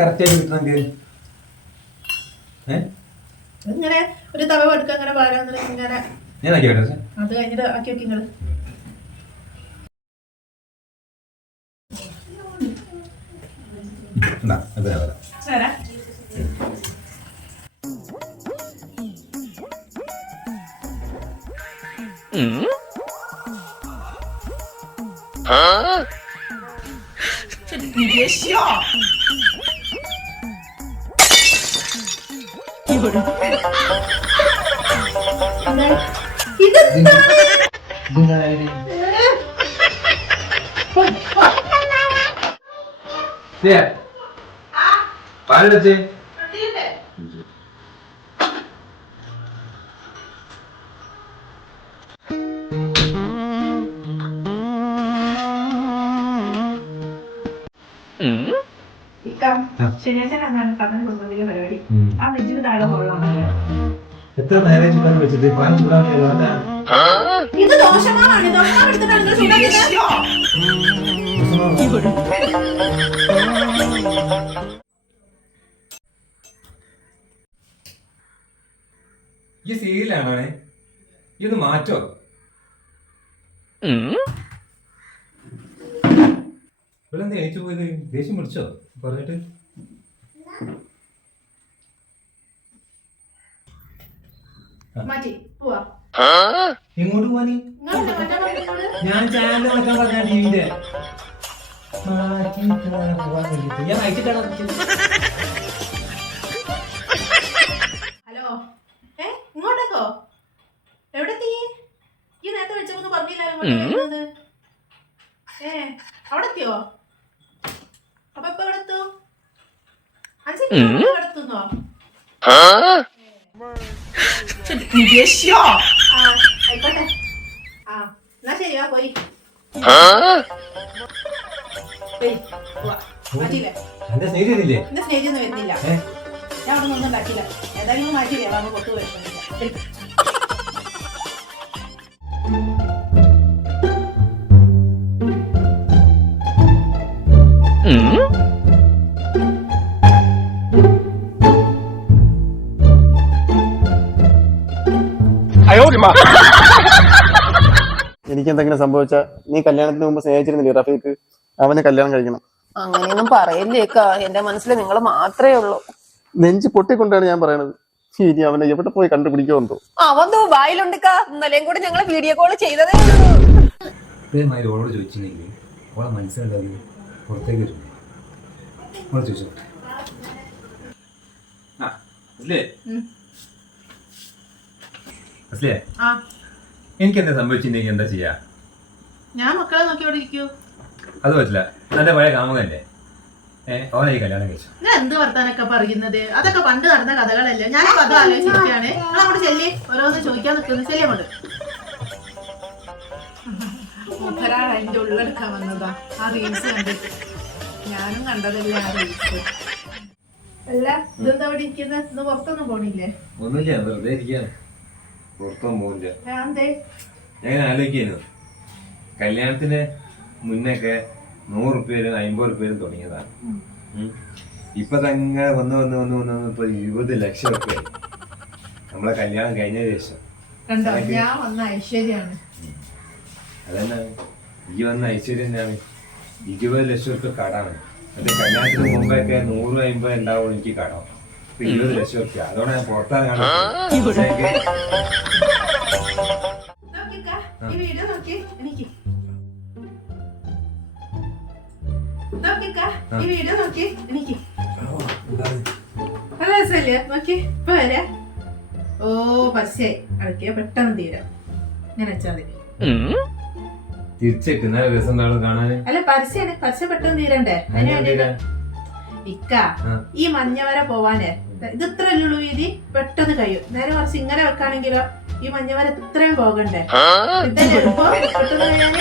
കറക്റ്റായിട്ട് കിട്ടണമെങ്കിൽ ഇങ്ങനെ ഒരു തവ എടുക്കുക അങ്ങനെ പാരാൻ ഇങ്ങനെ ഞാൻ ആക്കി വേണ്ട അത് കഴിഞ്ഞിട്ട് ആക്കി വെക്കി നിങ്ങള് വരാം.你别笑。പാലെടുത്ത് പരിപാടി ആ വെജിന് താഴെ കൊള്ളാം എത്ര നേരം ചൂടാൻ വെച്ചിട്ട് പാൽ ചൂടാൻ ഇത് ദോഷമാണ് എടുത്തിട്ടാണ് ഈ സീരിയലാണോ ഇത് മാറ്റോ ഇവിടെ എന്താ അയച്ചു പോയത് ദേഷ്യം പിടിച്ചോ പറഞ്ഞിട്ട് മാറ്റി പോവാ എങ്ങോട്ട് പോവാനി ഞാൻ ചാനൽ മാറ്റാൻ പറഞ്ഞ ടിവിന്റെ പോവാൻ വേണ്ടിട്ട് ഞാൻ അയച്ചിട്ടാണ് ഹലോ ഇങ്ങോട്ടേക്കോ എവിടെ എത്തി ഈ നേരത്തെ വിളിച്ചപ്പോ പറഞ്ഞില്ലായിരുന്നു അവിടെ എത്തിയോ അപ്പൊ ഇപ്പൊ എവിടെ എത്തും ഇവിടെ എത്തുന്നോ ആയിക്കോട്ടെ എന്നാ ശരി വാ പോയി മാറ്റിയില്ലേ എന്റെ സ്നേഹിതല്ലേ എന്റെ സ്നേഹിതൊന്നും വരുന്നില്ല ഞാൻ അവിടെ ഒന്നും ഉണ്ടാക്കില്ല ഏതായാലും മാറ്റിയില്ലേ വാങ്ങ പൊട്ടു വരുന്നില്ല എനിക്ക് എന്തെങ്കിലും സംഭവിച്ചാ നീ കല്യാണത്തിന് മുമ്പ് സ്നേഹിച്ചിരുന്നില്ലേ റഫീക്ക് അവനെ കല്യാണം കഴിക്കണം. അങ്ങനെയൊന്നും പറയില്ലേക്കാ എന്റെ മനസ്സിൽ നിങ്ങൾ മാത്രമേ ഉള്ളൂ. നെഞ്ച് പൊട്ടിക്കൊണ്ടാണ് ഞാൻ പറയണത്. ഇനി അവനെ എവിടെ പോയി കണ്ടുപിടിക്കുമെന്തോ. അവൻ ദുബായിലുണ്ടിക്കാ. ഇന്നലെയും കൂടെ ഞങ്ങള് വീഡിയോ കോൾ ചെയ്തതേ ഓളോട് ചോദിച്ചിട്ടുണ്ടെങ്കിൽ ഓളെ മനസ്സിലുണ്ടാവും പുറത്തേക്ക് വരും. ചോദിച്ചോ എനിക്കെന്താ സംഭവിച്ചിട്ടുണ്ടെങ്കിൽ എന്താ ചെയ്യാ? ഞാൻ മക്കളെ നോക്കിയോടെ ഇരിക്കൂ. അത് പറ്റില്ല. എന്റെ പഴയ കാമുകല്ലേ ഓനായി കല്യാണം കഴിച്ചു. ഞാൻ എന്ത് വർത്താനൊക്കെ പറയുന്നത്? അതൊക്കെ പണ്ട് നടന്ന കഥകളല്ലേ. ഞാനിപ്പോ അത് ആലോചിച്ചിരിക്കുകയാണ്. നിങ്ങൾ അങ്ങോട്ട് ചെല്ലി ഓരോന്ന് ചോദിക്കാൻ നിൽക്കുന്നു. ചെല്ലി അങ്ങോട്ട്. ഒരാൾ അതിന്റെ ഉള്ളെടുക്കാൻ വന്നതാ ആ റീൽസ് കണ്ടിട്ട്. ഞാനും കണ്ടതല്ലേ ആ റീൽസ്. അല്ല ഇതെന്താ അവിടെ ഇരിക്കുന്നത്? ഇന്ന് പുറത്തൊന്നും പോണില്ലേ? ഒന്നുമില്ല, വെറുതെ ഇരിക്കാണ്. പുറത്തൊന്നും പോകില്ല. ഞാൻ ആലോചിക്കുന്നു കല്യാണത്തിന് മുന്നൊക്കെ 100 റുപ്യയിലും 50 റുപ്യയിലും തുടങ്ങിയതാണ്. ഇപ്പൊ തന്നെ വന്ന് ഇപ്പൊ 20 ലക്ഷം റുപ്യ നമ്മളെ കല്യാണം കഴിഞ്ഞ ശേഷം. ഞാൻ വന്ന ഐശ്വര്യാണ്. അതന്നെ ഈ വന്ന ഐശ്വര്യം തന്നെയാണ്. 20 ലക്ഷം റുപ്യ കടാണ്. എന്റെ കല്യാണത്തിന് മുമ്പൊക്കെ 100-50 ഉണ്ടാവുള്ളൂ എനിക്ക് കടം. ഇപ്പൊ 20 ലക്ഷം റുപ്യ. അതോടെ ഞാൻ പുറത്താണ് കാണുന്നത്. ഓ പരസ്യായി അടക്കിയ പെട്ടെന്ന് തീരാം. ഞാൻ വെച്ചാൽ മതി. തിരിച്ചേക്കുന്ന രസം ഉണ്ടാവും കാണാന്. അല്ല പരസ്യാണ്. പരസ്യം പെട്ടെന്ന് തീരണ്ടേ? അതിന് വേണ്ടിട്ട് ഇക്ക ഈ മഞ്ഞവര പോവാനേ ഇത് ഇത്രയല്ലുള്ളൂ വീതി. പെട്ടെന്ന് കഴിയും. നേരെ കുറച്ച് ഇങ്ങനെ വെക്കാണെങ്കിലോ ഈ മഞ്ഞവര ഇത്രയും പോകണ്ടേ? ഇതല്ലേ എളുപ്പം പെട്ടെന്ന് കഴിയാന്.